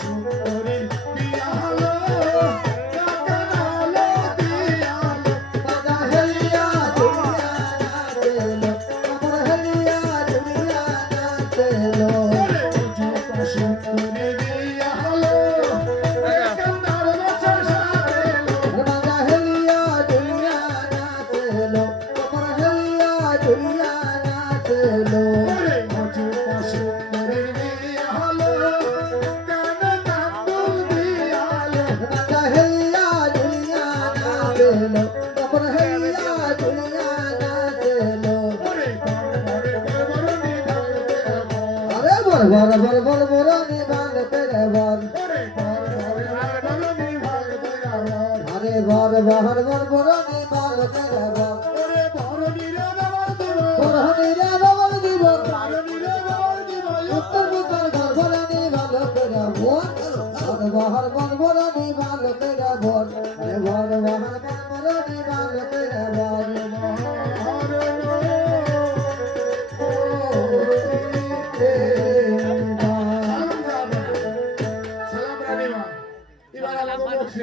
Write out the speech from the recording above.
সুন্দরী বিয়ালো কাকালো দিয়ালো বাজা হেলিয়া দুনিয়া নাচেলো আমার হেলিয়া দুনিয়া নাচেলো ওরে মুজুকা সুন্দরী বিয়ালো কান্দার বছর সারেলো বাজা হেলিয়া দুনিয়া নাচেলো আমার হেলিয়া দুনিয়া নাচেলো ওরে মুজুকা সুন্দরী বিয়ালো কানে তাতুল দিয়ালো বাজা হেলিয়া দুনিয়া নাচেলো আমার হেলিয়া দুনিয়া নাচেলো ওরে বড় বড় নিধান তেরা আরে বর বর বর বর বর নিবাল তেরে বর ওরে বড় নিধান তেরা আরে বর বর বর বর নিবাল তেরে বর ওরে বড় নিরে বাবার দিব বর হনিরা বাবার দিব বড় নিরে বাবার দিব উত্তর উত্তর ঘর বর নিবাল তেরে বর বর বর বর বর নিবাল তেরে বর আরে বর বর বর বর নিবাল তেরে বর সালাম রানীমা এবার আমাকে বক্সিং